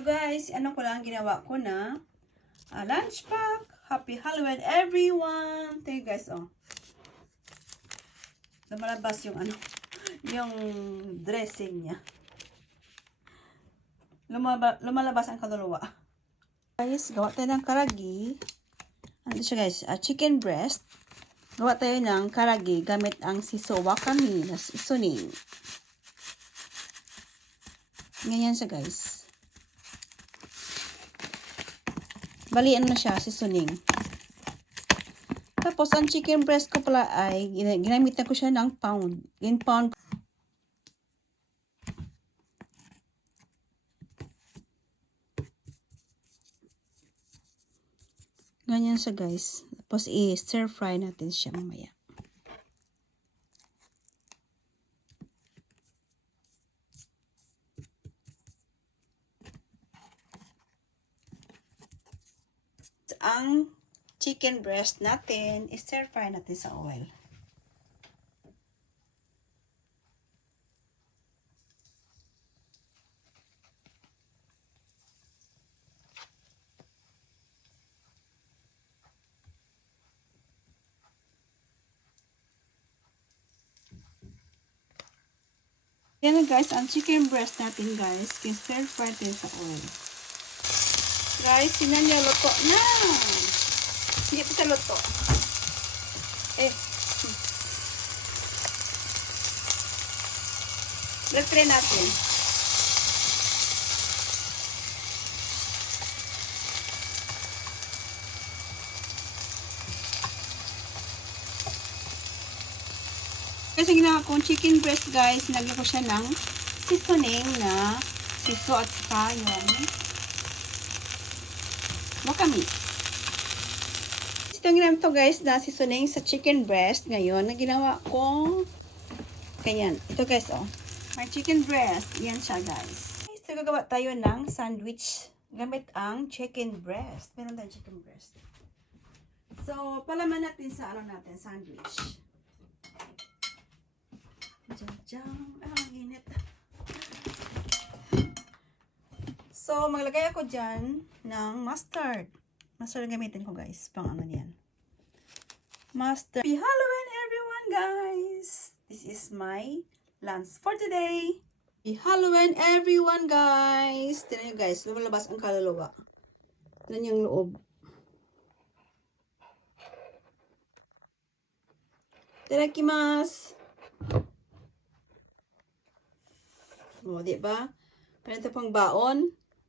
Hello guys, ano ko lang ginawa ko na lunch pack. Happy Halloween everyone. Thank you guys, oh. Lumalabas yung ano, yung dressing niya. Lumalabas ang kaluluwa. Guys, gawa tayo ng karagi. Ano siya guys? Chicken breast. Gawa tayo ng karagi gamit ang siso wakami na seasoning. Ganyan siya guys. Bali, ano na siya, seasoning. Tapos, ang chicken breast ko pala ay, ginamit na ko siya ng pound. In pound. Ganyan siya, guys. Tapos, i-stir fry natin siya mamaya. Ang chicken breast natin, i-stir fry natin sa oil. Yan na guys, ang chicken breast natin guys, i-stir fry natin sa oil. Guys, tinan niyo, luto na! Hindi pa sa luto. Let's natin. Kasi ginawa kong chicken breast guys, nilagyan ko siya ng seasoning na siso at saka yung wakami. Ito yung ginamit to guys na seasoning sa chicken breast ngayon na ginawa kong ganyan. Ito guys, oh. My chicken breast. Yan siya guys. So gagawa tayo ng sandwich gamit ang chicken breast. Meron tayong chicken breast. So palaman natin sa ano natin, sandwich. Diyan. Ang init. So, maglagay ako dyan ng mustard. Mustard ang gamitin ko, guys. Pang ano yan. Mustard. Happy Halloween, everyone, guys! This is my lunch for today. Happy Halloween, everyone, guys! Tignan nyo, guys. Lumalabas ang kaluluwa. Tignan yung loob. Itadakimasu! O, diba? Ganito pang baon.